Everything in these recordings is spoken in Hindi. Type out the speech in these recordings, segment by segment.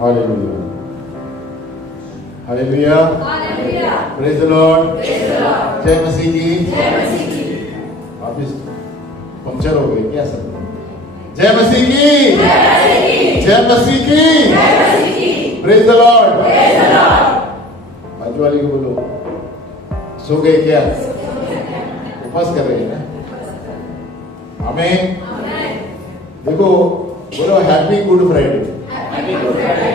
Hallelujah, hallelujah, hallelujah, praise the Lord, praise the Lord, जय मसीह की, जय मसीह की, वापिस पंक्चर हो गए क्या सब? जय मसीह की, जय मसीह की, जय मसीह की, जय मसीह की, praise the Lord. Praise the Lord. बाजू वाली को बोलो, सो गए क्या? उपवास कर रहे हैं ना? आमीन। देखो, बोलो happy good Friday. Happy good Friday.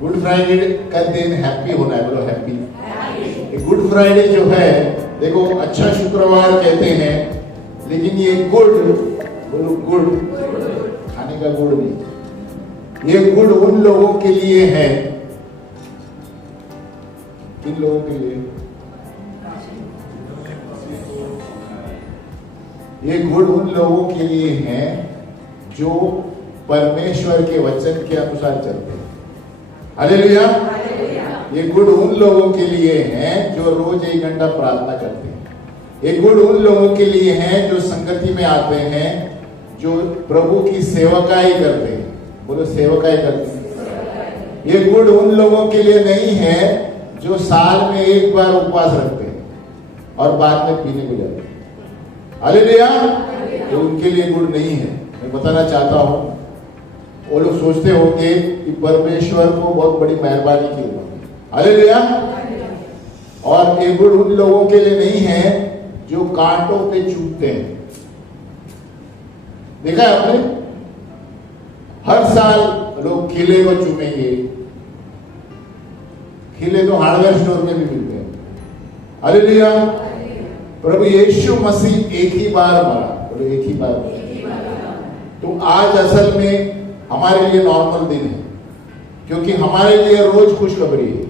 Good Friday का दिन हैप्पी होना है, बोलो हैप्पी। गुड फ्राइडे जो है, देखो अच्छा शुक्रवार कहते हैं, लेकिन ये गुड, बोलो गुड, खाने का गुड नहीं, ये गुड उन लोगों के लिए है, किन लोगों के लिए? ये गुड उन लोगों के लिए है जो परमेश्वर के वचन के अनुसार चलते हैं। हालेलुया। ये गुड उन लोगों के लिए है जो रोज 1 घंटा प्रार्थना करते हैं। ये गुड उन लोगों के लिए है जो संगति में आते हैं, जो प्रभु की सेवकाई करते हैं, बोलो सेवकाई करते हैं। ये गुड उन लोगों के लिए नहीं है जो साल में 1 बार उपवास रखते हैं और बाद में पीने को जाते हैं। हालेलुया। तो उनके लिए गुड नहीं है। मैं बताना चाहता हूं, वो लोग सोचते होंगे कि परमेश्वर को बहुत बड़ी मेहरबानी की हुई। हालेलुया। और ये गुड उन लोगों के लिए नहीं है जो कांटों पे चूमते हैं। देखा है आपने? हर साल लोग खिले को चूमेंगे। खिले तो हार्डवेयर स्टोर में भी मिलते हैं। हालेलुया। प्रभु यीशु मसीह एक ही बार मरा, बोलो एक ही बार मरा। तो आज असल में हमारे लिए नॉर्मल दिन है, क्योंकि हमारे लिए रोज खुशखबरी है।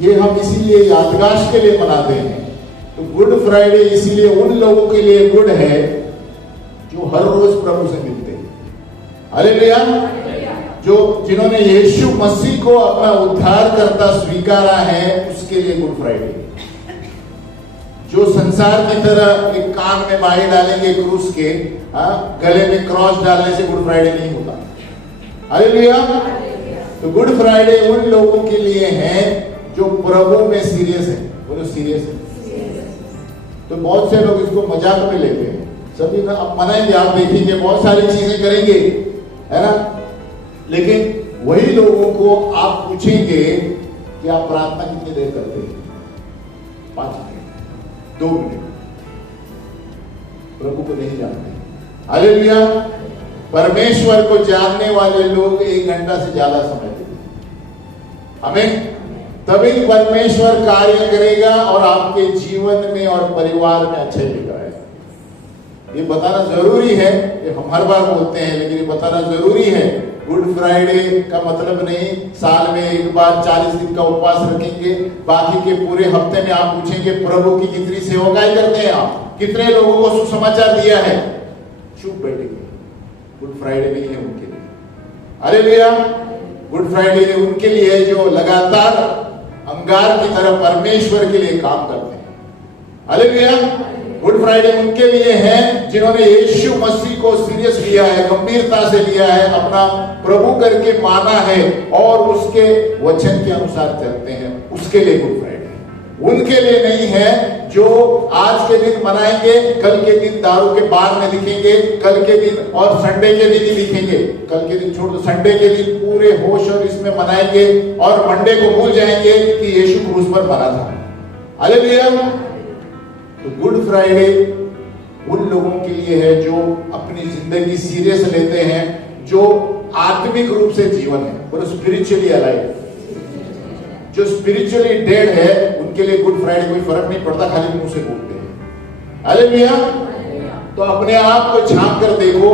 ये हम इसीलिए यादगार के लिए मनाते हैं। तो गुड फ्राइडे इसीलिए उन लोगों के लिए गुड है जो हर रोज प्रभु से मिलते हैं। हालेलुया। जो जिन्होंने यीशु मसीह को अपना उद्धारकर्ता स्वीकारा है, उसके लिए गुड फ्राइडे। जो संसार की तरह एक कान में माही डालेंगे क्रूस के, गले में क्रॉस डालने से गुड फ्राइडे नहीं होता। हालेलुया। तो गुड फ्राइडे उन लोगों के लिए है जो प्रभु में सीरियस है, बोलो सीरियस है। तो बहुत से लोग इसको मजाक में लेते हैं। सभी ना अब मनाएंगे, आप देखेंगे बहुत सारी चीजें करेंगे, है ना? लेकिन वही लोगों को आप पूछेंगे कि आप प्रार्थना कितनी देर करते हैं? 5 मिनट, 2 मिनट। प्रभु को नहीं जानते। हालेलुया। परमेश्वर को जानने वाले लोग 1 घंटा से ज्यादा समय देते हैं। हमें तभी परमेश्वर कार्य करेगा और आपके जीवन में और परिवार में अच्छे लेकर आएगा। ये बताना जरूरी है। ये हम हर बार बोलते हैं, लेकिन ये बताना जरूरी है। गुड फ्राइडे का मतलब नहीं साल में 1 बार 40 दिन का उपवास रखेंगे, बाकी के पूरे हफ्ते में आप पूछेंगे प्रभु की कितनी सेवकाई करते हैं आप, कितने लोगों को सुसमाचार दिया है, चुप बैठेंगे। गुड फ्राइडे नहीं है उनके लिए। हालेलुया। गुड फ्राइडे उनके लिए है जो लगातार अंगार की तरह परमेश्वर के लिए काम करते हैं। हालेलुया। गुड फ्राइडे उनके लिए है जिन्होंने यीशु मसीह को सीरियस लिया है, गंभीरता से लिया है, अपना प्रभु करके माना है और उसके वचन के अनुसार चलते हैं, उसके लिए गुड फ्राइडे। उनके लिए नहीं है जो आज के दिन मनाएंगे, कल के दिन दारू के बार में दिखेंगे, कल के दिन और संडे के दिन ही दिखेंगे। कल के दिन छोड़ दो, संडे के दिन पूरे होश और इसमें मनाएंगे और मंडे को भूल जाएंगे कि यीशु क्रूस पर मरा था। हालेलुया। तो गुड फ्राइडे उन लोगों के लिए है जो अपनी जिंदगी सीरियस लेते हैं, जो आत्मिक रूप से जीवन है, बोलो स्पिरिचुअली अलाइव। जो स्पिरिचुअली डेड है उनके लिए गुड फ्राइडे कोई फर्क नहीं पड़ता, खाली मुंह से बोलते हैं। हालेलुया। तो अपने आप को झांक कर देखो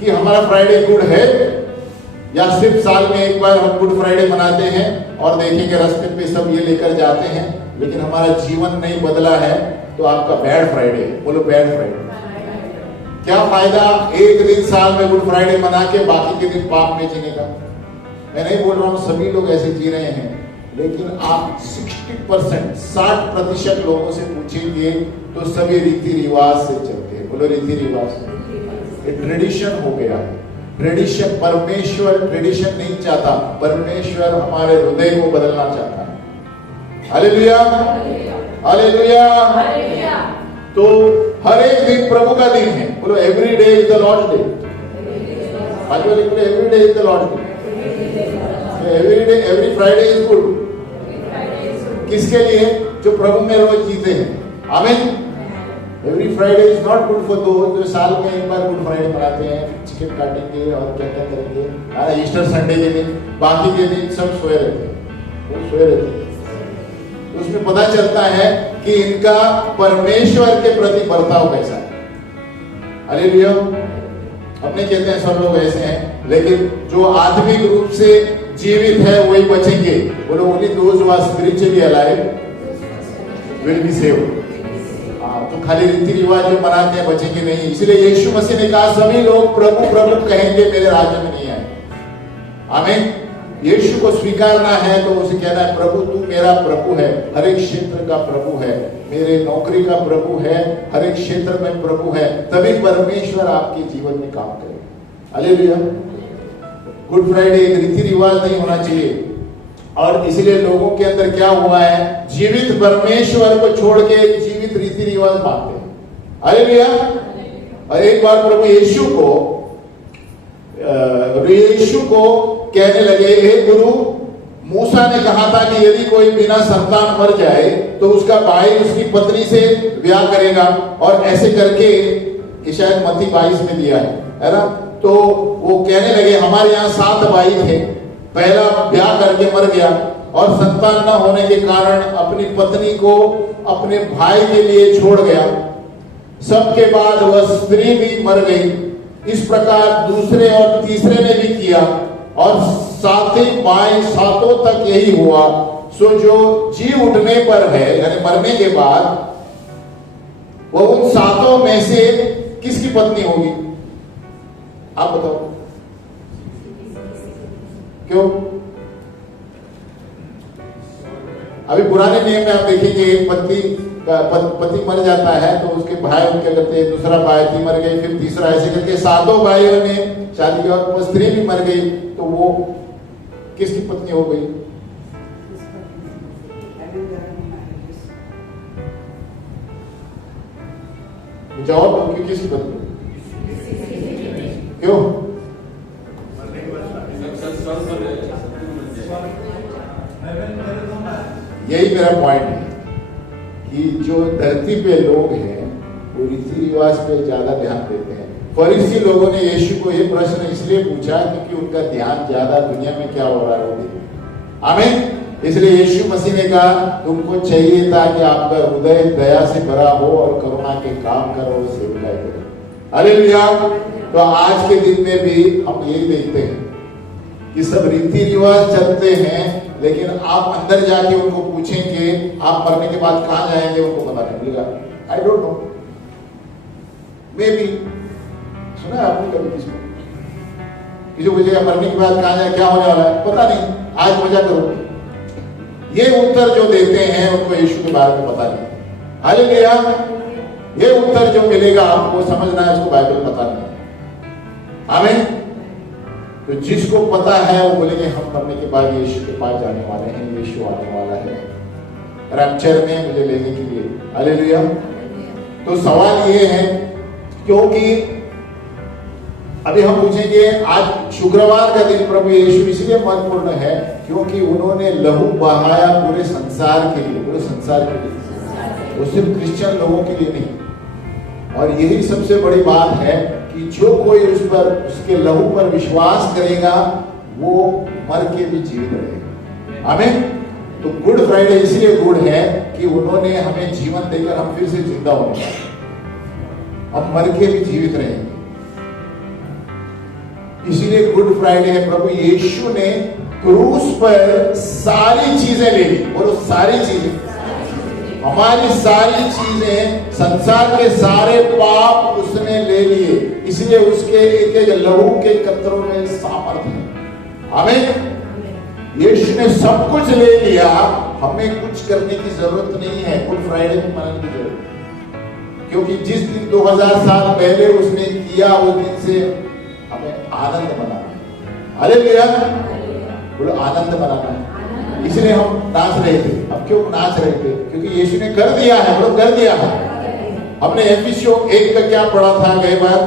कि हमारा फ्राइडे गुड है या सिर्फ साल में 1 बार हम गुड फ्राइडे मनाते हैं और देखेंगे रास्ते पे सब ये लेकर जाते हैं, लेकिन हमारा जीवन नहीं बदला है, तो आपका बैड फ्राइडे है। बोलो बैड फ्राइडे। क्या फायदा 1 दिन साल में गुड फ्राइडे मना के बाकी के दिन पाप में जीने का? मैं नहीं बोल रहा हूं सभी लोग ऐसे जी रहे हैं, लेकिन आप 60% लोगों से पूछेंगे तो सभी रीति रिवाज से चलते हैं। बोलो रीति रिवाज। ट्रेडिशन हो गया है। ट्रेडिशन, परमेश्वर ट्रेडिशन नहीं चाहता, परमेश्वर हमारे हृदय को बदलना चाहता है। Hallelujah, hallelujah. तो हर एक दिन प्रभु का दिन है। बोलो every day is the Lord day. Every day is the Lord day. Every day, every Friday is good. किसके लिए? जो प्रभु में रोज जीते हैं। आमीन। Every Friday is not good for those जो साल में एक बार गुड फ्राइडे मनाते हैं, चिकन काटेंगे और क्या क्या करेंगे, ईस्टर संडे के दिन, बाकी के दिन सब सोए रहते हैं, वो सोए रहते हैं। उसमें पता चलता है कि इनका परमेश्वर के प्रति बर्ताव कैसा है। हालेलुया। अपने कहते हैं सब लोग ऐसे हैं, लेकिन जो आत्मिक रूप से जीवित है वही बचेंगे। बोलो only those who are spiritually alive will be saved. तो खाली रीति रिवाज जो मनाते हैं बचेंगे नहीं। इसलिए यीशु मसीह ने कहा सभी लोग प्रभु प्रभु कहेंगे, मेरे राज्य में नहीं आए। आमीन। यीशु को स्वीकारना है तो उसे कहना है प्रभु तू मेरा प्रभु है, हर एक क्षेत्र का प्रभु है, मेरे नौकरी का प्रभु है, हर एक क्षेत्र में प्रभु है, तभी परमेश्वर आपके जीवन में काम करेगा। हालेलुया। गुड फ्राइडे एक रीति रिवाज नहीं होना चाहिए। और इसलिए लोगों के अंदर क्या हुआ है, जीवित परमेश्वर को छोड़ के जीवित रीति रिवाज मानते हैं। हालेलुया। और एक बार प्रभु यीशु को कहने लगे, हे गुरु, मूसा ने कहा था कि यदि कोई बिना संतान मर जाए तो उसका भाई उसकी पत्नी से ब्याह करेगा, और ऐसे करके ये शायद मत्ती 22 में दिया है ना। तो वो कहने लगे हमारे यहाँ 7 भाई थे, पहला ब्याह करके मर गया और संतान न होने के कारण अपनी पत्नी को अपने भाई के लिए छोड़ गया। सबके बाद वह स्त्री भी मर गई। इस प्रकार दूसरे और तीसरे ने भी किया, और सातों तक यही हुआ। सो जो जी उठने पर है, यानी मरने के बाद, वह उन 7 में से किसकी पत्नी होगी? आप बताओ क्यों? अभी पुराने नियम में आप देखेंगे एक पति मर जाता है तो उसके भाई क्या करते हैं, दूसरा भाई मर गई, फिर तीसरा, ऐसे करके 7 भाइयों ने शादी की और स्त्री भी मर गई, तो वो किसकी पत्नी हो गई? जवाब किसकी पत्नी? क्यों? यही मेरा पॉइंट है कि जो धरती पे लोग हैं वो रीति रिवाज पे ज्यादा ध्यान देते हैं। फरीसी लोगों ने यीशु को ये प्रश्न इसलिए पूछा क्योंकि उनका ध्यान ज्यादा दुनिया में क्या हो रहा है वो देखते। आमीन। इसलिए यीशु मसीह ने कहा तुमको चाहिए था कि आपका हृदय दया से भरा हो और करुणा के काम करो, सेवकाई करो। हालेलुया। तो आज के दिन में भी हम यही देखते हैं कि सब रीति रिवाज चलते हैं, लेकिन आप अंदर जाके उनको पूछेंगे आप मरने के बाद कहां जाएंगे, उनको पता नहीं मिलेगा। I don't know, may be सुना है आपने कभी किसी पूछेगा मरने के बाद कहां जाए, क्या होने वाला है, पता नहीं, आज मजा करो। ये उत्तर जो देते हैं उनको यीशु के बारे में पता नहीं। हालेलुया। ये उत्तर जो मिलेगा आपको समझना है उसको बाइबल पता नहीं। आमीन। तो जिसको पता है वो बोलेंगे हम मरने के बाद यीशु के पास जाने वाले हैं, यीशु आने वाला है रैप्चर में मुझे लेने के लिए। हालेलुया। तो सवाल ये है, क्योंकि अभी हम पूछेंगे आज शुक्रवार का दिन प्रभु यीशु इसलिए महत्वपूर्ण है क्योंकि उन्होंने लहू बहाया पूरे संसार के लिए, पूरे संसार के लिए, वो सिर्फ क्रिश्चियन लोगों के लिए नहीं। और यही सबसे बड़ी बात है कि जो कोई उस पर, उसके लहू पर विश्वास करेगा वो मर के भी जीवित रहेगा। आमीन। तो गुड फ्राइडे इसलिए गुड है कि उन्होंने हमें जीवन देकर हम फिर से जिंदा होंगे, हम मर के भी जीवित रहेंगे। इसीलिए गुड फ्राइडे है। प्रभु यीशु ने क्रूस पर सारी चीजें ले ली, बोलो सारी चीजें, हमारी सारी चीजें, संसार के सारे पाप उसने ले लिए। इसलिए उसके एक एक लहू के कतरों में सामर्थ्य है। आमीन। यीशु ने सब कुछ ले लिया, हमें कुछ करने की जरूरत नहीं है गुड फ्राइडे में मनाने की जरूरत, क्योंकि जिस दिन 2000 साल पहले उसने किया उस दिन से हमें आनंद मनाना है। हालेलुया, बोलो आनंद मनाना है। इसलिए हम नाच रहे थे। अब क्यों नाच रहे थे? क्योंकि यीशु ने कर दिया है, बोलो कर दिया है। हमने एफिसियों 1 का क्या पढ़ा था गए बार?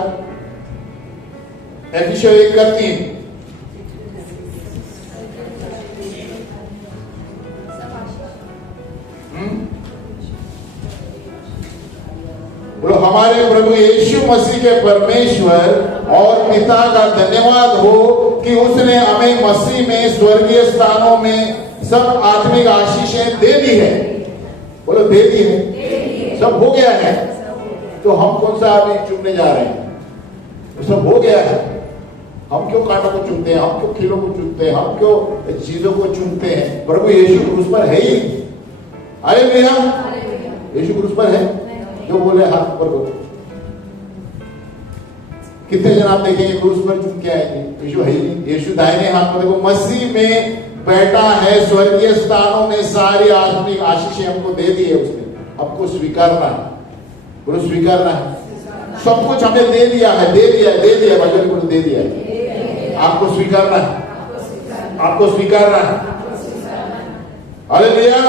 एफिसियों 1 का 3। बोलो हमारे प्रभु यीशु मसीह के परमेश्वर और पिता का धन्यवाद हो कि उसने हमें मसीह में स्वर्गीय स्थानों में सब आत्मिक आशीषें दे दी है। बोलो दे दी है, सब हो गया है। तो हम कौन सा अभी चुनने जा रहे हैं? तो सब हो गया है। हम क्यों कांटों को चुनते हैं? हम क्यों कीलों को चुनते हैं? हम क्यों चीजों को चुनते हैं? प्रभु यीशु क्रूस पर है ही नहीं। हालेलुया, यीशु क्रूस पर है। जो बोले हाथ ऊपर करो। कितने जन आप देखेंगे क्रूस पर चुन के आएंगे? यीशु है ही नहीं। यीशु दाहिने हाथ पर देखो, मसीह में बैठा है, स्वर्गीय स्थानों में सारी आत्मिक आशीषें हमको दे दी है उसने। हमको स्वीकारना है, बोलो स्वीकारना है। सब कुछ हमें दे दिया है, दे दिया है, दे दिया है। भजन को दे दिया है। आपको स्वीकारना है, आपको स्वीकारना है। हालेलुया।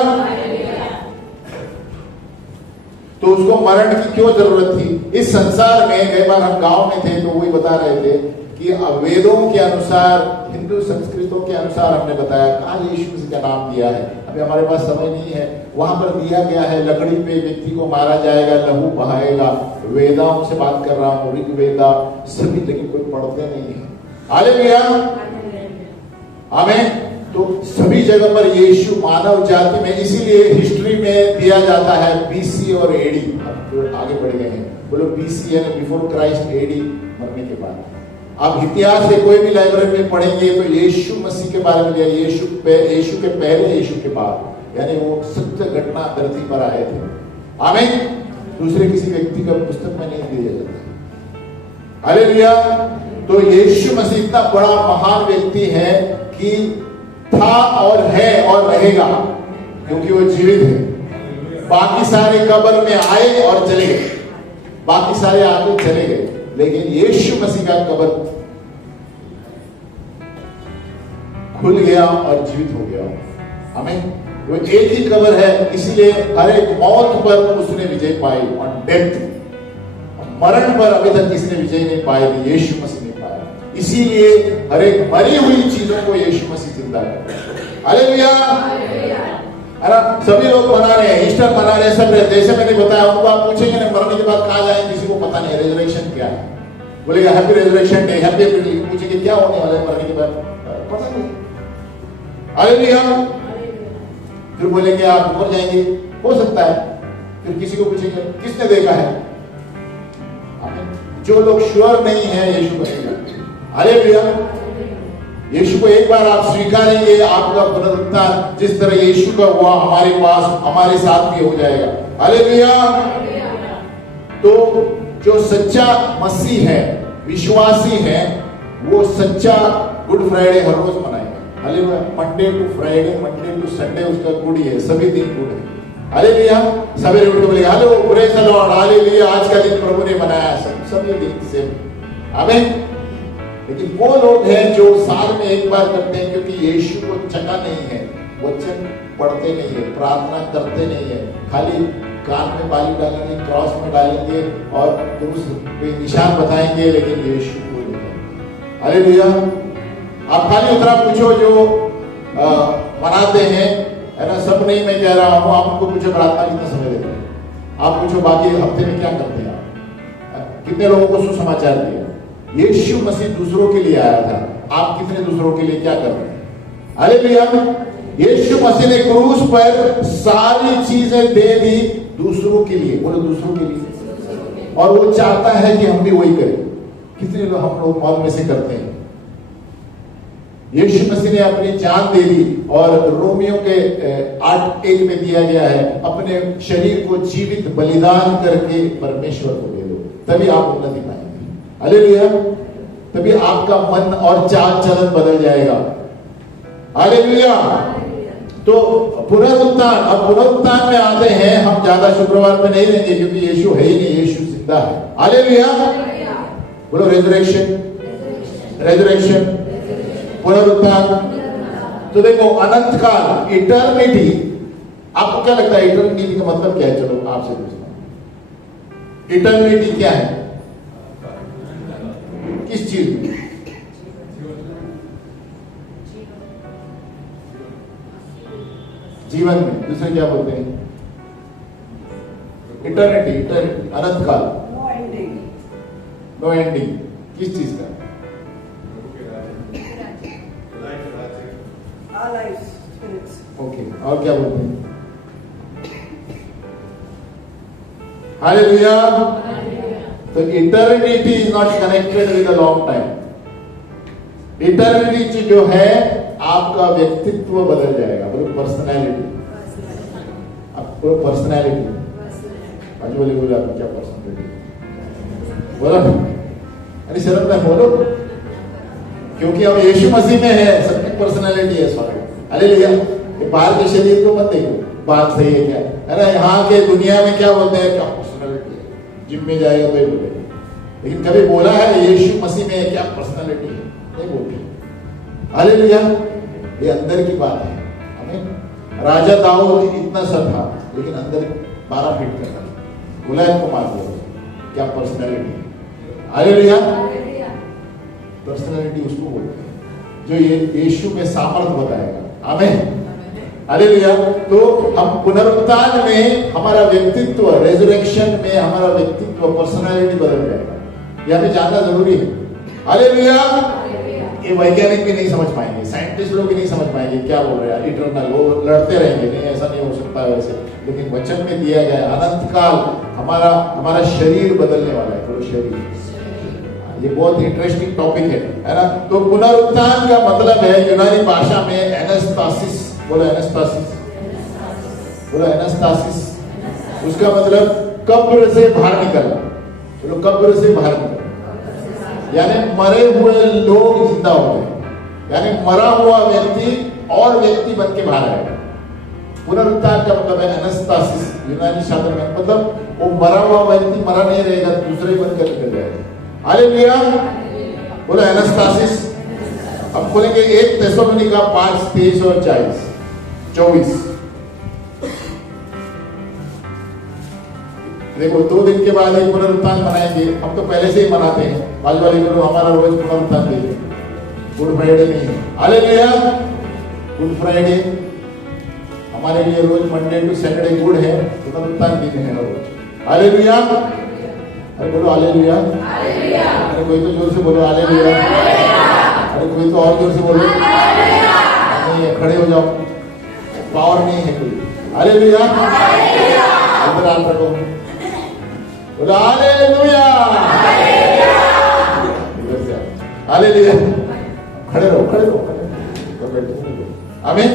तो उसको मरण की क्यों जरूरत थी? इस संसार में, कई बार हम गांव में थे तो वही बता रहे थे कि वेदों के अनुसार, हिंदू संस्कृतों के अनुसार हमने बताया कहा यीशु मसीह का नाम दिया है। अभी हमारे पास समय नहीं है। वहां पर दिया गया है लकड़ी पे व्यक्ति को मारा जाएगा, लहू बहाएगा। वेदाओं से बात कर रहा हूँ, ऋग्वेदा सभी, लेकिन कोई पढ़ते नहीं है। हालेलुया, आमीन। तो सभी जगह पर यीशु मानव जाति में, इसीलिए हिस्ट्री में दिया जाता है बीसी और एडी। अब आगे बढ़ गए हैं। बोलो बीसी यानी बिफोर क्राइस्ट, एडी मरने के बाद। आप इतिहास से कोई भी लाइब्रेरी में पढ़ेंगे तो यीशु मसीह के बारे में दिया, यीशु के पहले, यीशु के बाद, यानी वो सत्य घटना धरती पर आए थे। आमीन। दूसरे किसी व्यक्ति का पुस्तक में नहीं दिया जाता। हालेलुया। तो यीशु मसीह इतना बड़ा महान व्यक्ति है कि था और है और रहेगा, क्योंकि वो जीवित है। बाकी सारे कब्र में आए और चले गए, बाकी सारे आके चले गए, लेकिन यीशु मसीह का कब्र खुल गया और जीवित हो गया। हमें वो एक ही कब्र है, इसलिए हर एक मौत पर उसने विजय पाई। ऑन डेथ, मरण पर अभी तक किसी ने विजय नहीं पाई, यीशु मसीह ने पाया। इसीलिए हर एक मरी हुई चीजों को यीशु मसीह जिंदा करता है। हालेलुया। अरे सभी लोग मना रहे हैं, ईस्टर मना रहे हैं, सब रहे। जैसे मैंने बताया, उनको आप पूछेंगे ना मरने के बाद कहाँ जाएंगे, किसी को पता नहीं। रेजरेक्शन क्या है? बोलेगा happy resurrection day, happy April. पूछेंगे क्या होने वाला है मरने के बाद, पता नहीं। हालेलुया। फिर बोलेंगे आप मर जाएंगे, हो सकता है। फिर किसी को पूछेंगे किसने देखा है? जो लोग श्योर नहीं है, यीशु बनेगा। हालेलुया। यीशु को एक बार आप स्वीकारेंगे, आपका पुनरुत्थान जिस तरह यीशु का हुआ हमारे पास, हमारे साथ भी हो जाएगा। हालेलुया। तो जो सच्चा मसीह है, विश्वासी है, वो सच्चा गुड फ्राइडे हर रोज मनाएगा। Hallelujah. Monday to Friday, Monday to Sunday उसका गुड ही है, सभी दिन गुड है। हालेलुया। सवेरे उठ के बोलेगा hello praise the Lord, hallelujah, आज का दिन प्रभु ने बनाया। सभी दिन से आमीन। लेकिन वो लोग हैं जो साल में एक बार करते हैं, क्योंकि यीशु को चका नहीं है, वचन पढ़ते नहीं है, प्रार्थना करते नहीं है, खाली कान में बाली डालेंगे, क्रॉस में डालेंगे और क्रूस पे निशान बताएंगे, लेकिन यीशु को नहीं। हालेलुया। आप खाली उतना पूछो जो मनाते हैं, है ना, सब नहीं मैं कह रहा हूं। आप उनको पूछो प्रार्थना कितना समय देते हैं, आप पूछो बाकी हफ्ते में क्या करते हैं, आप कितने लोगों को सुसमाचार दिया। यीशु मसीह दूसरों के लिए आया था, आप कितने दूसरों के लिए क्या कर रहे हैं? हालेलुया। यीशु मसीह ने क्रूस पर सारी चीजें दे दी दूसरों के लिए, बोलो दूसरों के लिए। और वो चाहता है कि हम भी वही करें। कितने लोग हम लोग मौत में से करते हैं? यीशु मसीह ने अपनी जान दे दी, और रोमियो के 8:1 में दिया गया है, अपने शरीर को जीवित बलिदान करके परमेश्वर को दे दो, तभी आप उन्नति पाएंगे। हालेलुया। तभी आपका मन और चाल चलन बदल जाएगा। हालेलुया। तो पुनरुत्थान, अब पुनरुत्थान में आते हैं हम। ज्यादा शुक्रवार में नहीं रहेंगे क्योंकि यीशु है ही नहीं, यीशु जिंदा है। हालेलुया। बोलो रेजरेक्शन, रेजरेक्शन, पुनरुत्थान। तो देखो अनंत काल, इटर्निटी, आपको क्या लगता है इटर्निटी का मतलब क्या है? चलो आपसे पूछता हूं, इटर्निटी क्या है? किस चीज में? जीवन में। दूसरे क्या बोलते हैं? इटर्निटी, इटर्निटी, अनंत काल, नो एंडिंग। किस चीज का? ओके, और क्या बोलते हैं? हालेलुया। तो eternity is not connected with a long time. Eternity जो है आपका व्यक्तित्व बदल जाएगा। बोलो पर्सनैलिटी, आपको पर्सनैलिटी। आज बोले बोले आपको क्या पर्सनैलिटी बोला? अरे शर्म ना बोलो, क्योंकि अब यीशु मसीह में है, सबकी पर्सनैलिटी है। Sorry, hallelujah. ये बाहर के शरीर को मत देखो, बात सही है क्या है ना? यहाँ के दुनिया में क्या बोलते हैं? क्या पर्सनैलिटी है? जिम में जाएगा तो ही बोलेगा, लेकिन कभी बोला है यीशु मसीह में क्या पर्सनैलिटी है? नहीं बोलते। हालेलुया। ये अंदर की बात है। हमें राजा दाऊद इतना सा था, लेकिन अंदर 12 फीट का था, गुलाम को मार दिया। क्या पर्सनैलिटी? हालेलुया। पर्सनैलिटी उसको बोलते हैं जो ये यीशु में सामर्थ बताएगा। आमीन, हालेलुया। तो हम पुनरुत्थान में हमारा व्यक्तित्व, रेजरेक्शन में हमारा व्यक्तित्व, पर्सनैलिटी बदल जाएगा। ये हमें जानना जरूरी है। हालेलुया। ये वैज्ञानिक भी नहीं समझ पाएंगे, साइंटिस्ट लोग भी नहीं समझ पाएंगे क्या बोल रहे हैं इटर्नल, वो लड़ते रहेंगे, नहीं ऐसा नहीं हो सकता वैसे। लेकिन वचन में दिया गया अनंत काल हमारा शरीर बदलने वाला है। तो शरीर, ये बहुत इंटरेस्टिंग टॉपिक है ना? तो पुनरुत्थान का मतलब है यूनानी भाषा में एनास्तासिस। बोला एनास्तासिस, बोला एनास्तासिस। उसका मतलब कब्र से बाहर निकलना। चलो, कब्र से बाहर निकलना यानी मरे हुए लोग जिंदा हो गए, यानी मरा हुआ व्यक्ति और व्यक्ति बन के बाहर आएगा। पुनरुत्थान का मतलब है एनास्तासिस यूनानी शब्द में, मतलब वो मरा हुआ व्यक्ति मरा नहीं रहेगा, दूसरे बनकर निकल जाएगा। हालेलुया। बोला एनास्तासिस। अब बोलेंगे 1 थिस्सलुनीका 5:23 और 24। देखो 2 दिन के बाद एक पुनरुत्थान मनाएंगे। हम तो पहले से ही मनाते हैं। बाजू वाले लोग हमारा रोज पुनरुत्थान देते, गुड फ्राइडे नहीं है। हालेलुया। गुड फ्राइडे हमारे लिए रोज मंडे टू सैटरडे गुड है, पुनरुत्थान दिन है रोज। हालेलुया। अरे बोलो हालेलुया। अरे कोई तो जोर से बोलो हालेलुया। अरे कोई तो और जोर से बोलो। नहीं है, खड़े हो जाओ, पावर नहीं है कोई। हालेलुया। अंदर हाथ रखो, बोलो हालेलुया। हालेलुया। खड़े रहो, खड़े रहो, आमीन।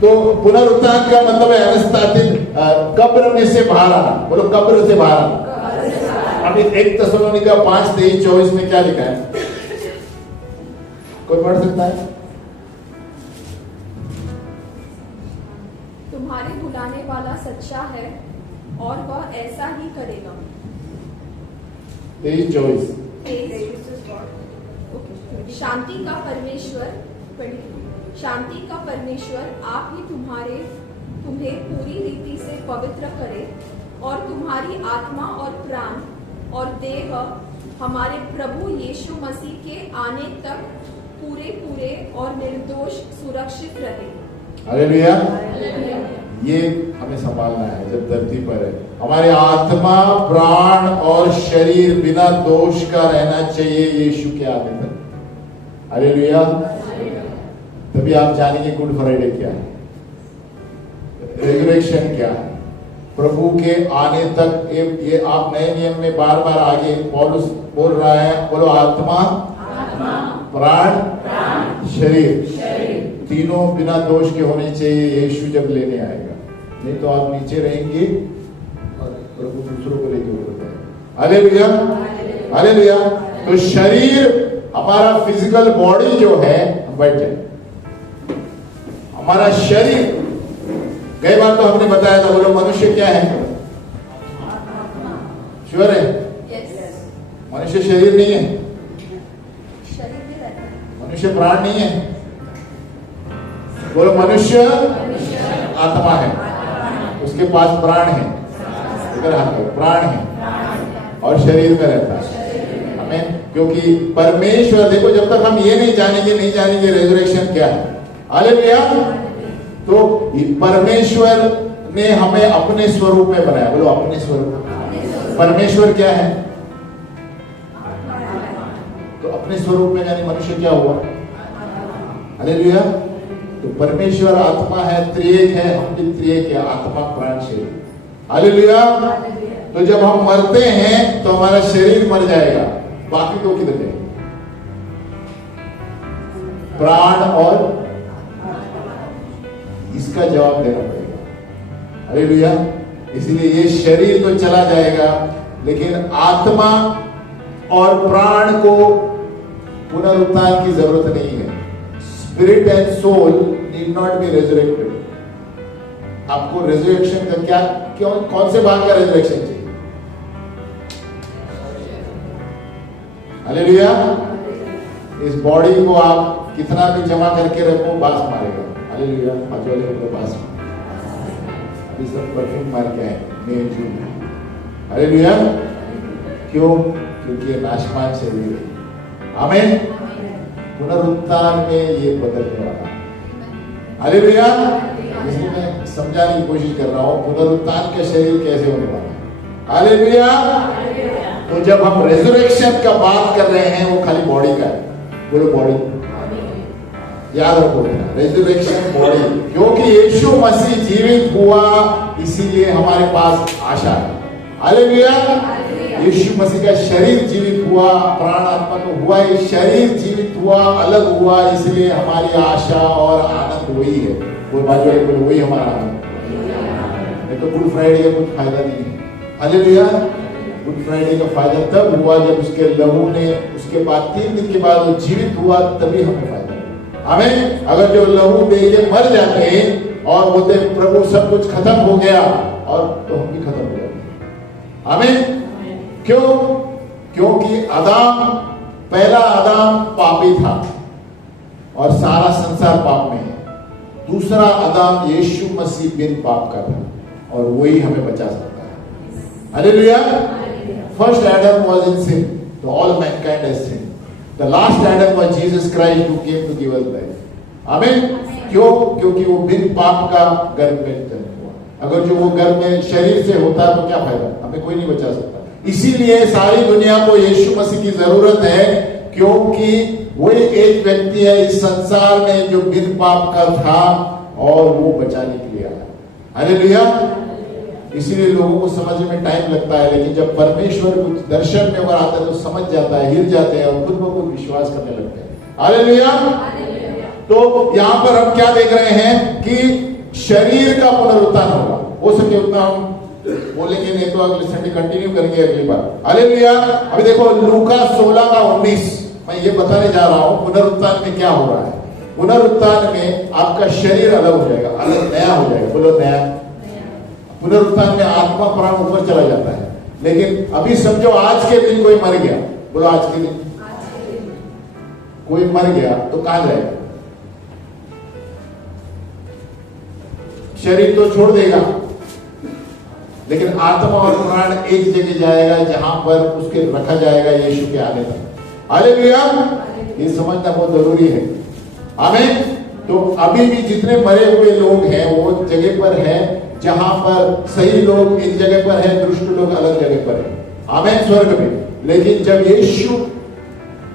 तो पुनरुत्थान का मतलब है एनास्तासिस, कब्र में से बाहर आना। बोलो कब्र से बाहर आना। अभी 1 थिस्सलुनीका 5:23-24 में क्या लिखा है? कोई पढ़ सकता है? तुम्हारे बुलाने वाला सच्चा है और वह ऐसा ही करेगा। 23-24। शांति का परमेश्वर, शांति का परमेश्वर आप ही तुम्हें पूरी रीति से पवित्र करे और तुम्हारी आत्मा और प्राण और देह हमारे प्रभु यीशु मसीह के आने तक पूरे और निर्दोष सुरक्षित रहे। हालेलुया। ये हमें संभालना है जब धरती पर है। हमारे आत्मा, प्राण और शरीर बिना दोष का रहना चाहिए यीशु के आने तक। हालेलुया। तभी आप जानेंगे गुड फ्राइडे क्या है, रेजरेक्शन क्या है, प्रभु के आने तक। ये आप नए नियम में बार बार आगे पौलुस बोल रहा है। बोलो आत्मा, प्राण, शरीर तीनों बिना दोष के होने चाहिए यीशु जब लेने आएगा। नहीं तो आप नीचे रहेंगे और प्रभु दूसरों को लेके उड़ जाएगा। हालेलुया। हालेलुया। तो शरीर, हमारा फिजिकल बॉडी जो है, बैठ जाए, हमारा शरीर। गई बार तो हमने बताया था। बोलो मनुष्य क्या है? श्योर है? यस। मनुष्य शरीर नहीं है। शरीर मनुष्य प्राण नहीं है? बोलो, मनुष्य आत्मा है, उसके पास प्राण है, इधर हाथ करो, प्राण है और शरीर में रहता है। हमें क्योंकि परमेश्वर, देखो जब तक हम ये नहीं जानेंगे रेजरेक्शन क्या है, हालेलुया, तो परमेश्वर ने हमें अपने स्वरूप में बनाया। बोलो, अपने स्वरूप। परमेश्वर क्या है? तो अपने स्वरूप में यानी मनुष्य क्या हुआ? हालेलुया। तो परमेश्वर आत्मा है, त्रिएक है, हम भी त्रिएक है, आत्मा प्राण शरीर। हालेलुया। तो जब हम मरते हैं तो हमारा शरीर मर जाएगा, बाकी दो किधर जाएंगे? प्राण और, इसका जवाब देना पड़ेगा। हालेलुया। इसलिए ये शरीर तो चला जाएगा, लेकिन आत्मा और प्राण को पुनरुत्थान की जरूरत नहीं है। Spirit and soul need not be resurrected. आपको रेजरेक्शन का क्या, क्यों, कौन से भाग का रेजरेक्शन चाहिए? हालेलुया। इस बॉडी को आप कितना भी जमा करके रखो, बास मारेगा। हालेलुया। बाजू वाले को बास, अभी सब परफ्यूम मार के आए मई जून में। हालेलुया। क्यों? क्योंकि ये नाशवान शरीर है। आमीन। पुनरुत्थान में ये बदलने वाला है। हालेलुया। इसलिए मैं समझाने की कोशिश कर रहा हूं पुनरुत्थान का शरीर कैसे होने वाला है। हालेलुया। तो जब हम रेजरेक्शन का बात कर रहे हैं, वो खाली बॉडी का है। बोलो, बॉडी। याद रखो, रेजरेक्शन बॉडी, क्योंकि यीशु मसीह जीवित हुआ, इसीलिए हमारे पास आशा है। हालेलुया। यीशु मसीह का शरीर जीवित हुआ, प्राण आत्मा तो हुआ ही, शरीर जीवित हुआ, अलग हुआ, इसलिए हमारी आशा और आनंद वही है। वो बाजू वाले, वही हमारा आनंद है। तो गुड फ्राइडे का कुछ फायदा नहीं है। हालेलुया। गुड फ्राइडे का फायदा तब हुआ जब उसके लहू ने, उसके बाद 3 दिन के बाद वो जीवित हुआ, तभी हमें फायदा हुआ। हमें अगर जो लहू दे के मर जाते और बोलते प्रभु सब कुछ खत्म हो गया, और तो हम भी खत्म हो जाते। हमें क्यों? क्योंकि आदम, पहला आदम पापी था और सारा संसार पाप में है। दूसरा आदम यीशु मसीह बिन पाप का था, और वही हमें बचा सकता है। Hallelujah. First Adam was in sin, तो all mankind has sin. The last Adam was Jesus Christ who came to give us life. आमीन। क्यों? क्योंकि वो बिन पाप का गर्भ में जन्म हुआ। अगर जो वो गर्भ में शरीर से होता है तो क्या फायदा? हमें कोई नहीं बचा सकता। इसीलिए सारी दुनिया को यीशु मसीह की जरूरत है, क्योंकि वही एक व्यक्ति है इस संसार में जो बिन पाप का था और वो बचाने के लिए आया। हालेलुया। इसीलिए लोगों को समझने में टाइम लगता है, लेकिन जब परमेश्वर कुछ दर्शन में अगर आता है तो समझ जाता है, हिल जाते हैं और खुद ब खुद विश्वास करने लगते हैं। हालेलुया। तो यहाँ पर हम क्या देख रहे हैं कि शरीर का पुनरुत्थान होगा। हो सके उतना हम बोलेंगे, नहीं तो अगले संडे कंटिन्यू करेंगे अगली बार। हालेलुया। अभी देखो लूका 16:19, मैं ये बताने जा रहा हूं पुनरुत्थान में क्या हो रहा है। पुनरुत्थान में आपका शरीर अलग हो जाएगा, अलग नया हो जाएगा। बोलो, नया। पुनरुत्थान में आत्मा प्राण ऊपर चला जाता है, लेकिन अभी समझो आज के दिन कोई मर गया। बोलो, आज के दिन कोई मर गया तो कहां जाएगा? शरीर तो छोड़ देगा, लेकिन आत्मा और प्राण एक जगह जाएगा, जहां पर उसके रखा जाएगा यीशु के आने तक। हालेलुया। ये समझना बहुत जरूरी है। आमीन। तो अभी भी जितने मरे हुए लोग हैं वो जगह पर हैं, जहां पर सही लोग एक जगह पर है, दुष्ट लोग अलग जगह पर है। आमीन। स्वर्ग में। लेकिन जब यीशु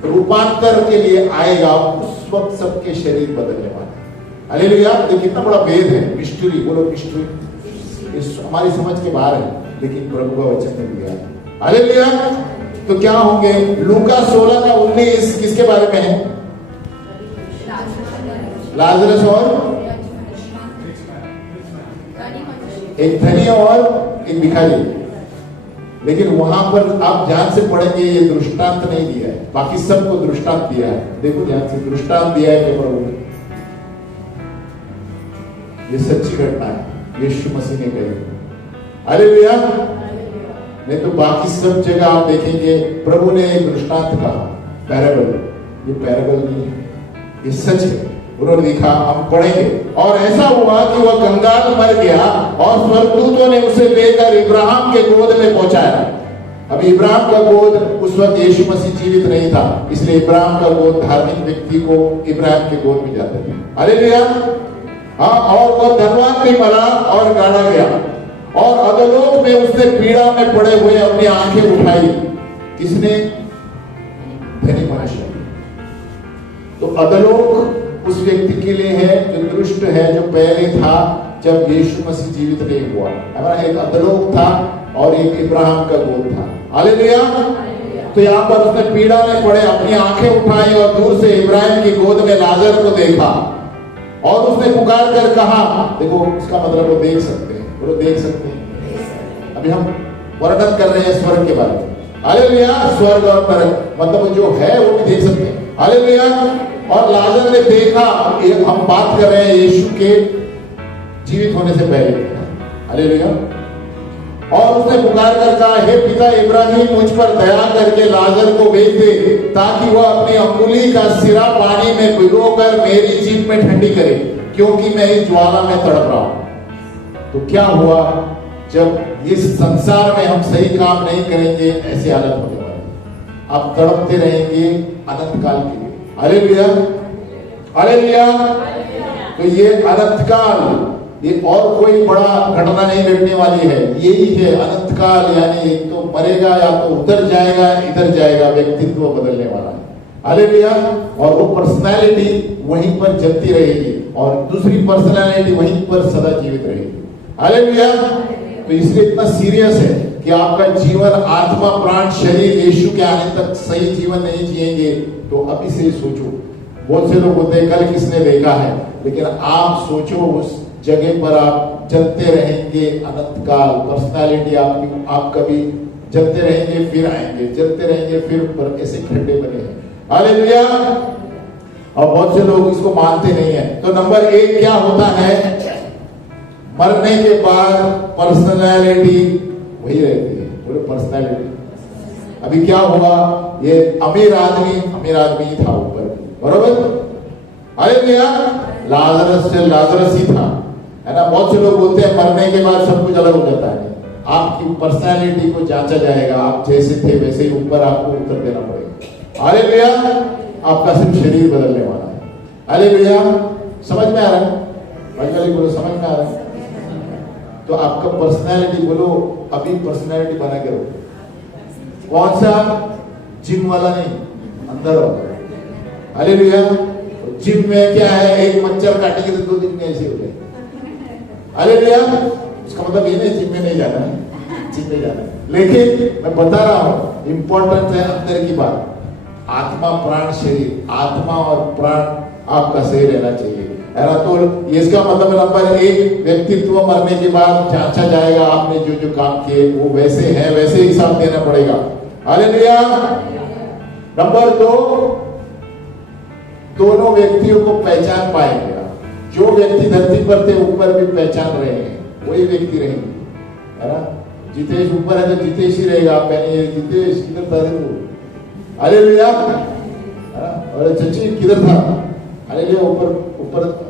रूपांतर के लिए आएगा, उस वक्त सबके शरीर बदलने वाले हैं। हालेलुया। तो कितना बड़ा भेद है, मिस्ट्री। बोलो, मिस्ट्री। इस हमारी समझ के बाहर है, लेकिन प्रभु का वचन ने दिया है। हालेलुया। तो क्या होंगे? लूका 16:19 किसके बारे में है? लाजरस और एक धनी और एक भिखारी। लेकिन वहां पर आप ध्यान से पढ़ेंगे, ये दृष्टांत नहीं दिया है, बाकी सबको दृष्टांत दिया है। देखो ध्यान से, दृष्टांत दिया है प्रभु ने। ये सच्ची घटना है, यीशु मसीह ने कही। हालेलुया। नहीं तो बाकी सब जगह आप देखेंगे प्रभु ने एक दृष्टांत कहा, पैराबल। ये पैराबल नहीं है, ये सच है। उन्होंने लिखा, हम पढ़ेंगे। और ऐसा हुआ कि वह कंगाल मर गया और स्वर्गदूतों ने उसे लेकर इब्राहिम के गोद में पहुंचाया। अब इब्राहिम का गोद उस वक्त यीशु मसीह जीवित नहीं था, इसलिए इब्राहिम का गोद धार्मिक व्यक्ति को इब्राहिम के गोद में जाते थे। हालेलुया। हाँ, और वह धनवान भी मरा और गाड़ा गया और अधोलोक में उसने पीड़ा में पड़े हुए अपनी आंखें उठाई। किसने? धनी मनुष्य। तो अधोलोक उस व्यक्ति के लिए है जो दुष्ट है, जो पहले था जब यीशु मसीह जीवित नहीं हुआ। हमारा एक अधोलोक था और एक इब्राहिम का गोद था। हालेलुया। तो यहाँ पर उसने पीड़ा में पड़े अपनी आंखें उठाई और दूर से इब्राहिम की गोद में लाजर को देखा और उसने पुकार कर कहा, देखो इसका मतलब वो देख सकते हैं, वो देख सकते हैं। अभी हम वर्णन कर रहे हैं स्वर्ग के बारे में। हालेलुया। स्वर्ग और नरक मतलब जो है वो भी देख सकते हैं। हालेलुया। और लाजर ने देखा, हम बात कर रहे हैं यीशु के जीवित होने से पहले। हालेलुया। और उसने पुकार कर कहा, हे पिता इब्राहिम, मुझ पर दया करके लाजर को भेज दे ताकि वह अपनी अंगुली का सिरा पानी में भिगोकर मेरी जीभ में ठंडी करे, क्योंकि मैं इस ज्वाला में तड़प रहा हूं। तो क्या हुआ? जब इस संसार में हम सही काम नहीं करेंगे, ऐसी हालत होने वाली। आप तड़पते रहेंगे अनंत काल के लिए। हालेलुया। हालेलुया। तो ये अनंत काल, ये और कोई बड़ा घटना नहीं घटने वाली है, यही है अनंत काल। यानी एक तो मरेगा या तो उधर जाएगा इधर जाएगा, व्यक्तित्व बदलने वाला है। हालेलुया। और वो पर्सनालिटी वहीं पर जलती रहेगी और दूसरी पर्सनालिटी वहीं पर सदा जीवित रहेगी। हालेलुया। तो इसलिए इतना सीरियस है कि आपका जीवन, आत्मा, प्राण, शरीर यीशु के आने तक सही जीवन नहीं जिएंगे तो अभी से सोचो। बहुत से लोग होते हैं, कल किसने देखा है, लेकिन आप सोचो उस जगह पर आप जलते रहेंगे अनंत काल। पर्सनालिटी आपकी, आप कभी जलते रहेंगे फिर आएंगे, जलते रहेंगे फिर पर, ऐसे खड्डे बने हैं। हालेलुया। और बहुत से लोग इसको मानते नहीं है। तो नंबर 1 क्या होता है? मरने के बाद पर्सनालिटी वही रहती है। बोलो पर्सनालिटी। अभी क्या हुआ? ये अमीर आदमी ही था ऊपर, बरोबर? हालेलुया। लाजरस से लाजरस ही था, है ना। बहुत से लोग बोलते हैं मरने के बाद सब कुछ अलग हो जाता है। आपकी पर्सनालिटी को जांचा जाएगा, आप जैसे थे वैसे ही ऊपर आपको उत्तर देना पड़ेगा। हालेलुया। आपका सिर्फ शरीर बदलने वाला है। हालेलुया। समझ में आ रहा है? बोलो समझ में आ रहा है? तो आपका पर्सनालिटी, बोलो अभी पर्सनालिटी बना के रखो। कौन सा? जिम वाला नहीं, अंदर वाला। हालेलुया। जिम में क्या है, एक मच्छर काटेंगे तो 2 दिन में ऐसे हो जाए। हालेलुया। उसका मतलब ये नहीं जिम में नहीं जाना है, जिम में जाना है। लेकिन मैं बता रहा हूं, इंपॉर्टेंट है अंदर की बात। आत्मा, प्राण, शरीर, आत्मा और प्राण आपका सही रहना चाहिए, है ना। तो इसका मतलब नंबर 1, व्यक्तित्व मरने के बाद जांचा जाएगा। आपने जो जो काम किए वो वैसे है, वैसे हिसाब देना पड़ेगा। हालेलुया। नंबर 2, दोनों व्यक्तियों को पहचान पाएंगे। जो व्यक्ति धरती पर थे ऊपर भी पहचान रहे हैं, वही व्यक्ति रहेंगे, है ना। जितेश ऊपर है तो जितेश ही रहेगा। मैंने जितेश किधर था रे? हालेलुया। और चची किधर था? हालेलुया। ऊपर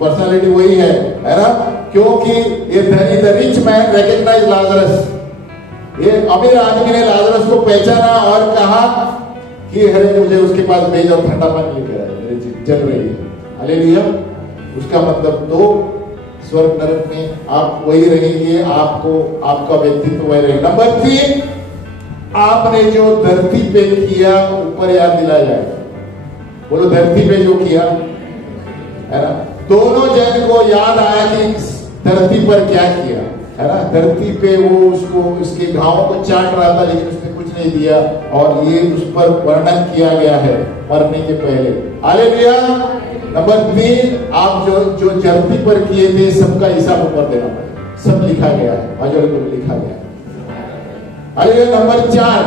पर्सनालिटी वही है ना। क्योंकि ये the rich man recognize Lazarus, ये अमीर आदमी ने लाजरस को पहचाना और कहा कि अरे मुझे उसके पास भेज और ठंडा पानी लेकर आए, मेरी जीभ जल रही है। हालेलुया। उसका मतलब 2, स्वर्ग नरक में आप वही रहेंगे, आपको आपका व्यक्तित्व वही रहेगा। नंबर 3, आपने जो धरती पे किया ऊपर याद दिलाया जाएगा। बोलो धरती पे जो किया, है ना। दोनों जन को याद आया कि धरती पर क्या किया, है ना। धरती पे वो उसको, उसके घावों को चाट रहा था लेकिन उसने कुछ नहीं दिया, और ये उस पर वर्णन किया गया है मरने के पहले। हालेलुया। नंबर 3, आप जो धरती पर किए थे सबका हिसाब ऊपर देना पड़ेगा। सब लिखा गया है, बाइबल में लिखा गया है। हालेलुया। नंबर 4,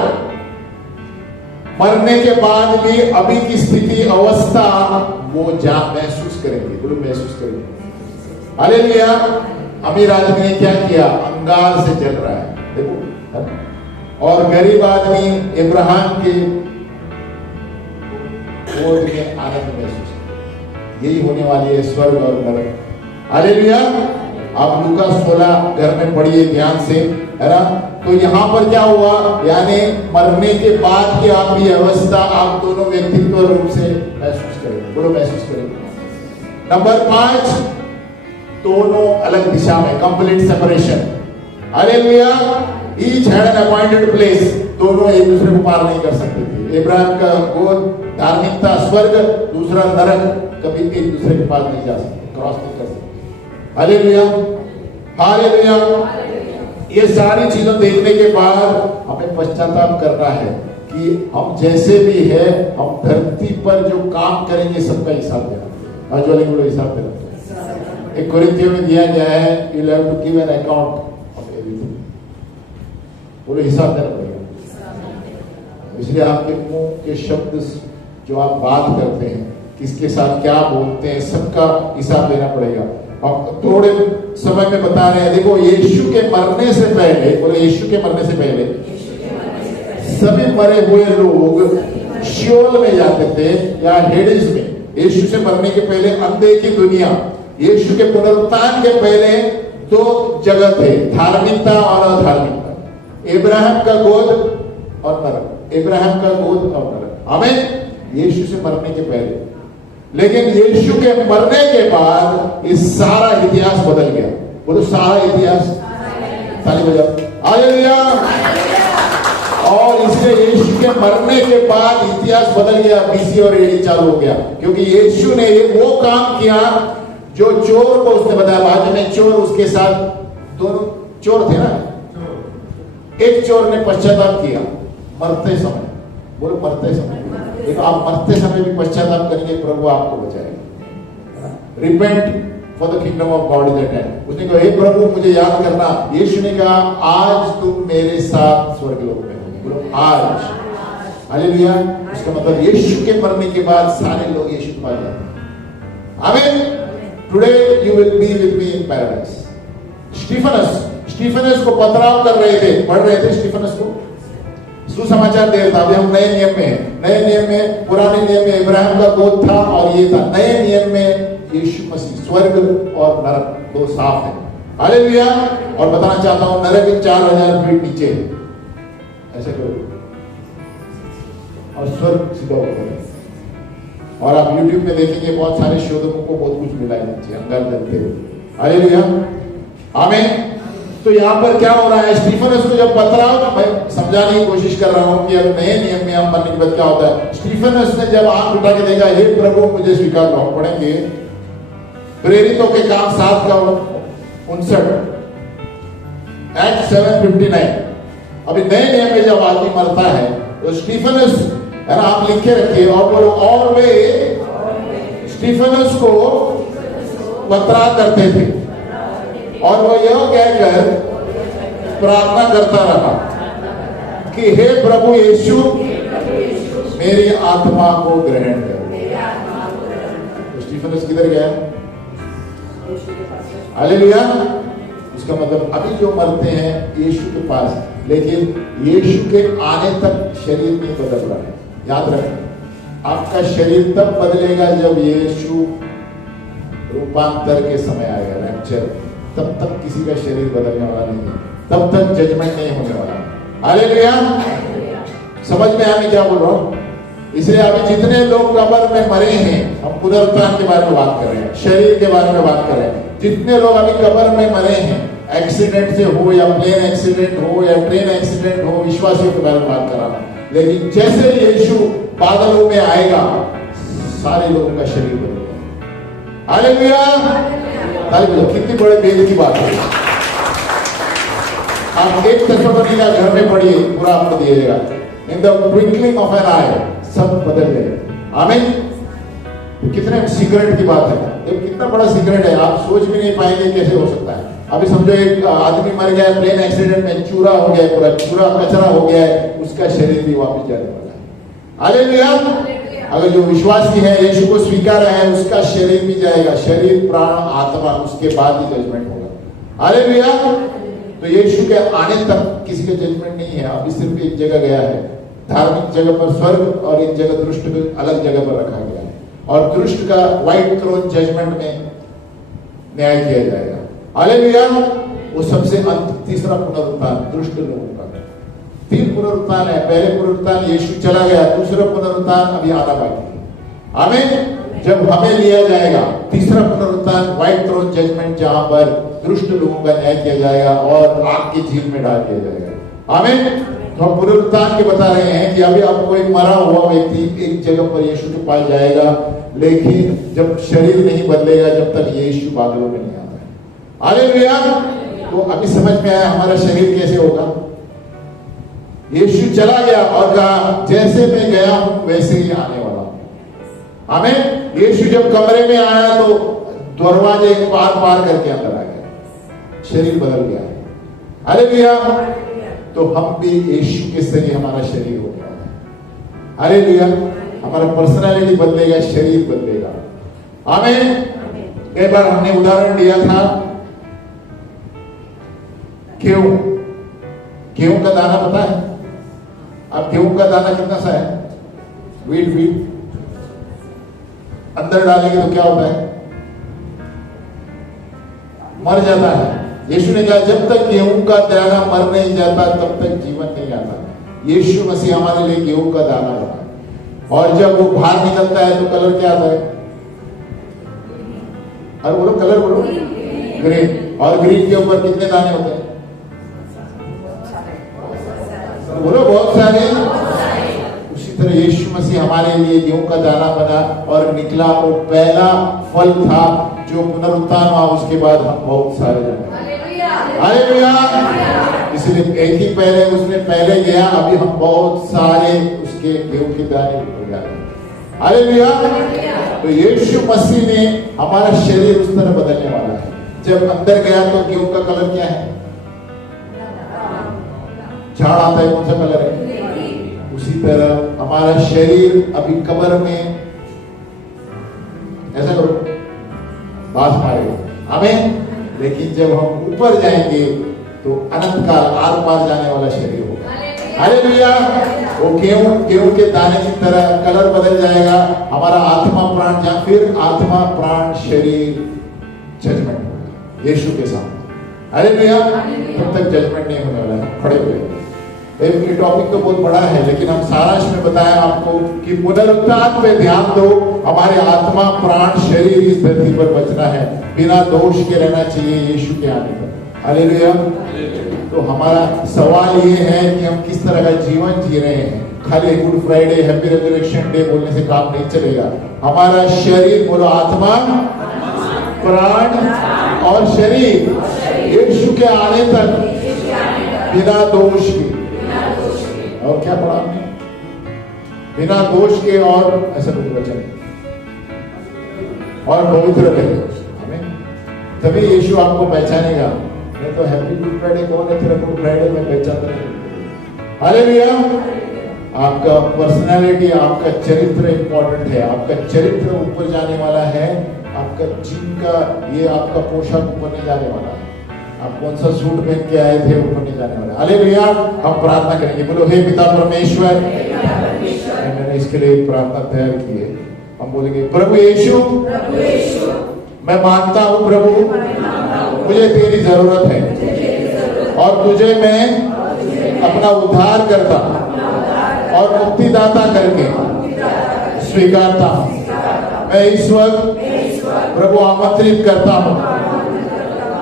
मरने के बाद भी अभी की स्थिति, अवस्था वो महसूस करेंगे। बोलो महसूस करेंगे। हालेलुया। अमीर आदमी ने क्या किया? अंगार से जल रहा है, देखो। और गरीब आदमी इब्राहिम के गोद में आनंद महसूस यही होने वाली है स्वर्ग और नरक। हालेलुया। आप लूका 16 घर में पढ़िए ध्यान से, है ना। तो यहाँ पर क्या हुआ, यानी मरने के बाद की आपकी अवस्था आप दोनों व्यक्तित्व रूप से महसूस करेंगे। बोलो महसूस करेंगे। नंबर 5, दोनों अलग दिशा में, complete separation. Hallelujah. Each had an appointed place. दोनों एक दूसरे को पार नहीं कर सकते थे। इब्राहिम का गोद धार्मिकता स्वर्ग, दूसरा नरक, कभी एक दूसरे के पास नहीं जा सकते, क्रॉस नहीं कर सकते। Hallelujah, hallelujah. ये सारी चीजों देखने के बाद हमें पश्चाताप करना है कि हम जैसे भी है, हम धरती पर जो काम करेंगे सबका हिसाब देना। आज वाले को हिसाब देना। एक कोरिन्थियों में दिया गया है, you have to give an account of everything. बोलो हिसाब देना पड़ेगा। इसलिए आपके मुंह के शब्द जो आप बात करते हैं, किसके साथ क्या बोलते हैं, सबका हिसाब देना पड़ेगा। हम थोड़े समय में बता रहे हैं, देखो यीशु के मरने से पहले, बोलो यीशु के मरने से पहले सभी मरे हुए लोग शियोल में जाते थे या हेडिस में। यीशु से मरने के पहले अंधे की दुनिया, यीशु के पुनरुत्थान के पहले 2 जगह थे, धार्मिकता और अधार्मिकता। इब्राहिम का गोद और नरक, इब्राहिम का गोद और नरक। हमें यीशु से मरने के पहले, लेकिन यीशु के मरने के बाद ये सारा इतिहास बदल गया। बोलो सारा इतिहास। ताली बजाओ। हालेलुया। और इसलिए यीशु के मरने के बाद इतिहास बदल गया, बीसी और एडी चालू हो गया, क्योंकि यीशु ने वो काम किया जो चोर को उसने बताया। बाद में चोर उसके साथ, दोनों चोर थे ना, एक चोर ने पश्चाताप किया मरते समय। बोलो मरते समय। देखो आप मरते समय भी पश्चाताप करेंगे, प्रभु आपको बचाएगा। Repent for the kingdom of God is eight hand. उसने कहा हे प्रभु मुझे याद करना। यीशु ने कहा आज तुम मेरे साथ स्वर्गलोक में होगे। बोलो आज। हालेलुया। इसका मतलब यीशु के मरने के बाद सारे लोग यीशु के पास जाते हैं। आमीन। Today you will be with me in paradise. Stephens को पथराव कर रहे थे, पढ़ रहे थे स्टीफनस को। सुसमाचार देवता। अभी हम नए नियम में हैं। नए नियम में, पुराने नियम में इब्राहिम का गोद था और ये था। नए नियम में यीशु मसीह, स्वर्ग और नरक 2 साफ है। हालेलुया। और बताना चाहता हूं नरक 4000 फीट नीचे है, ऐसे करो, और स्वर्ग सीधा ऊपर है। और आप YouTube में देखेंगे बहुत सारे शोधकों को बहुत कुछ मिला है नीचे अंगार जलते हुए। हालेलुया। आमीन। तो यहाँ पर क्या हो रहा है, स्टीफनस को जब पथराव, मैं समझाने की कोशिश कर रहा हूँ कि अब नए नियम में हम मरने के बाद क्या होता है। स्टीफनस ने जब आंख उठा के देखा, हे प्रभु मुझे स्वीकार करो। पढ़ेंगे प्रेरितों के काम 7 का 59, Acts 7:59। अभी नए नियम में जब आदमी मरता है तो स्टीफनस, है ना, आप लिख के रखिए और बोलो, और वे स्टीफनस को पथरा करते थे और वो यह कहकर प्रार्थना करता रहा कि हे प्रभु यीशु मेरी आत्मा को ग्रहण कर। तो स्टीफनस किधर गया? हालेलुया। उसका मतलब अभी जो मरते हैं यीशु के पास, लेकिन यीशु के आने तक शरीर नहीं बदल रहा है। याद रखें, आपका शरीर तब बदलेगा जब यीशु रूपांतर के समय आएगा, रैप्चर। तब तक किसी का शरीर बदलने वाला नहीं है, तब तक जजमेंट नहीं होने वाला। हालेलुया। समझ में आया मैं क्या बोल रहा हूं? इसलिए अभी जितने लोग कब्र में मरे हैं, हम पुनरुत्थान के बारे में बात कर रहे हैं, शरीर के बारे में बात कर रहे हैं। जितने लोग अभी कब्र में मरे हैं, एक्सीडेंट से हो या प्लेन एक्सीडेंट हो या ट्रेन एक्सीडेंट हो, विश्वासियों के बारे में बात कर रहा हूं। लेकिन जैसे यीशु बादलों में आएगा, सारे लोगों का शरीर बदलेगा। हालेलुया। कितनी बड़े भेद की बात है। आप 1 थिस्सलुनीकि घर में पढ़िए, पूरा आपको दिया जाएगा। In the twinkling of an eye सब बदल गए। आमीन। कितने सीक्रेट की बात है, ये कितना बड़ा सीक्रेट है, आप सोच भी नहीं पाएंगे कैसे हो सकता है। अभी समझो एक आदमी मर गया प्लेन एक्सीडेंट में, चूरा हो गया, पूरा चूरा कचरा हो गया है, उसका शरीर भी वापस जाने वाला है। हालेलुया। अगर जो विश्वासी है, यीशु को स्वीकार है, उसका शरीर भी जाएगा, शरीर प्राण आत्मा, उसके बाद ही जजमेंट होगा। हालेलुया। तो यीशु के आने तक किसी का जजमेंट नहीं है। अभी सिर्फ एक जगह गया है, धार्मिक जगह पर स्वर्ग, और एक जगह दुष्ट अलग जगह पर रखा गया है। और दुष्ट का व्हाइट थ्रोन जजमेंट में न्याय किया जाएगा। हालेलुया। वो सबसे अंत तीसरा पुनरुत्थान दुष्ट लोगों का। 3 पुनरुत्थान है। पहले पुनरुत्थान यीशु चला गया, दूसरा पुनरुत्थान अभी आना बाकी है। आमीन। जब हमें लिया जाएगा, तीसरा पुनरुत्थान व्हाइट थ्रोन जजमेंट, जहां पर दुष्ट लोगों का न्याय किया जाएगा और आग की झील में डाल दिया जाएगा। आमीन। तो हम पुनरुत्थान के बता रहे हैं कि अभी अब कोई मरा हुआ व्यक्ति एक जगह पर यीशु के पास जाएगा, लेकिन जब शरीर नहीं बदलेगा जब तक यीशु बादलों में नहीं आता है। हालेलुया। तो अभी समझ में आया हमारा शरीर कैसे होगा। यीशु चला गया और कहा जैसे मैं गया हूं वैसे ही आने वाला हूं। आमीन। यीशु जब कमरे में आया तो दरवाजे पार पार करके अंदर आ गया, शरीर बदल गया। हालेलुया। तो हम भी यीशु के सही हमारा शरीर हो गया। हालेलुया। हमारा पर्सनालिटी बदलेगा, शरीर बदलेगा। आमीन। कई बार हमने उदाहरण दिया था गेहूं का दाना पता है? अब गेहूं का दाना कितना सा है? वीट अंदर डालेंगे तो क्या होता है? मर जाता है। यीशु ने कहा जब तक गेहूं का दाना मर नहीं जाता तब तक जीवन नहीं आता। यीशु मसीह हमारे लिए गेहूं का दाना बना, और जब वो बाहर निकलता है तो कलर क्या आता है? और बोलो कलर, बोलो ग्रीन। और ग्रीन के ऊपर कितने दाने होते हैं? बोलो बहुत सारे। उसी तरह यीशु मसीह हमारे लिए गेहूं का दाना बना और निकला। वो पहला फल था जो पुनरुत्थान हुआ, उसके बाद हम बहुत सारे जाने। हालेलुया। इसलिए एक ही पहले उसने पहले गया, अभी हम बहुत सारे उसके गेहूं के दाने हो जाते। हालेलुया। तो यीशु मसीह ने हमारा शरीर उस तरह बदलने वाला है। जब अंदर गया तो गेहूं का कलर क्या है? झाड़ आता है, कौन सा कलर है? उसी तरह हमारा शरीर अभी कब्र में, ऐसा करो बास मारेगा। आमीन। लेकिन जब हम ऊपर जाएंगे तो अनंत काल आर पार जाने वाला शरीर होगा। हालेलुया। वो गेहूं के दाने की तरह कलर बदल जाएगा हमारा आत्मा प्राण, या फिर आत्मा प्राण शरीर जजमेंट होगा यीशु के सामने। हालेलुया। तब तक जजमेंट नहीं होने वाला है। खड़े हुए। ये टॉपिक तो बहुत बड़ा है, लेकिन हम सारांश में बताया आपको कि पुनरुत्थान पे ध्यान दो। हमारे आत्मा प्राण शरीर इस धरती पर बचना है, बिना दोष के रहना चाहिए यीशु के आने पर। हालेलुया। तो हमारा सवाल ये है कि हम किस तरह का जीवन जी रहे हैं। खाली good Friday, happy resurrection day बोलने से काम नहीं चलेगा। हमारा शरीर, बोलो आत्मा प्राण और शरीर यीशु के आने तक बिना दोष के, और क्या पढ़ा हमने? बिना दोष के और ऐसा कुछ वचन और पवित्र रहे। हमें तभी यीशु आपको पहचानेगा। नहीं तो हैप्पी गुड फ्राइडे कौन है तेरा गुड फ्राइडे में पहचानता नहीं। हालेलुया। आपका पर्सनालिटी, आपका चरित्र इंपॉर्टेंट है। आपका चरित्र ऊपर जाने वाला है। आपका जिनका ये आपका पोशाक ऊपर नहीं जाने वाला है। आप कौन सा सूट पहन के आए थे ऊपर नहीं जाने वाला। हालेलुया। हम प्रार्थना करेंगे। बोलो हे पिता परमेश्वर, मैंने इसके लिए प्रार्थना तैयार की है। हम बोलेंगे प्रभु यीशु, मैं मानता हूँ प्रभु मुझे तेरी जरूरत है और तुझे मैं अपना उद्धार करता और मुक्तिदाता करके स्वीकारता हूँ। मैं इस वक्त प्रभु आमंत्रित करता हूँ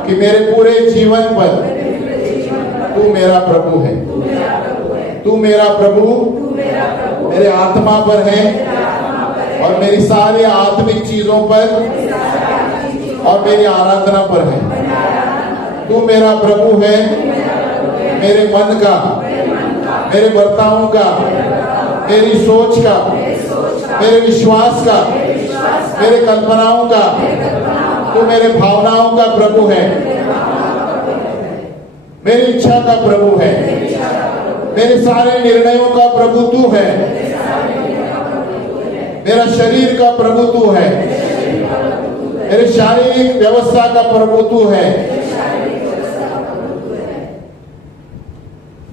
कि मेरे पूरे जीवन पर तू मेरा प्रभु है। तू मेरा प्रभु मेरे आत्मा पर है और मेरी सारी आत्मिक चीजों पर और मेरी आराधना पर है। तू मेरा प्रभु है मेरे मन का, मेरे बर्तावों का, मेरी सोच का, मेरे विश्वास का, मेरे कल्पनाओं का। तू मेरे भावनाओं का प्रभु है, मेरी इच्छा का प्रभु है, मेरे सारे निर्णयों का प्रभु तू है, मेरा शरीर का प्रभु तू है, मेरे शारीरिक व्यवस्था का प्रभु तू है,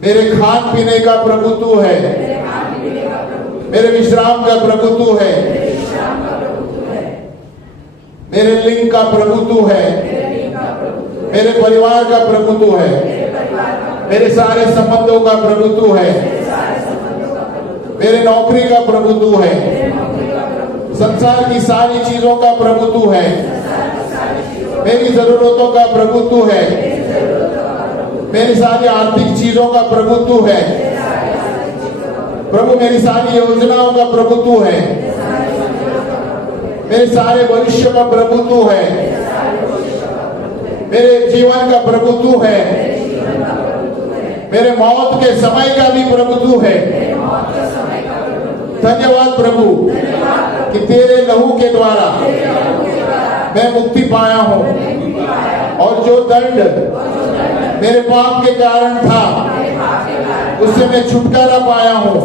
मेरे खान पीने का प्रभु तू है, मेरे विश्राम का प्रभु तू है, मेरे लिंग का प्रभु तू है, मेरे परिवार का प्रभु तू है, मेरे सारे संबंधों का प्रभु तू है, मेरे नौकरी का प्रभु तू है, संसार की सारी चीजों का प्रभु तू है, मेरी जरूरतों का प्रभु तू है, मेरी सारी आर्थिक चीजों का प्रभु तू है, प्रभु मेरी सारी योजनाओं का प्रभु तू है, मेरे सारे भविष्य का प्रभु तू है, मेरे जीवन का प्रभु तू है, मेरे मौत के समय का भी प्रभु तू है। धन्यवाद प्रभु कि तेरे लहू के द्वारा मैं मुक्ति पाया हूं और जो दंड मेरे पाप के कारण था उससे मैं छुटकारा पाया हूं।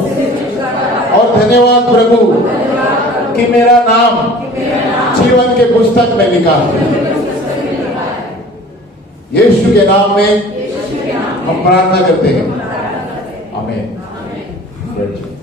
और धन्यवाद प्रभु कि मेरा नाम जीवन के पुस्तक में लिखा है। यीशु के नाम में हम प्रार्थना करते हैं, आमीन।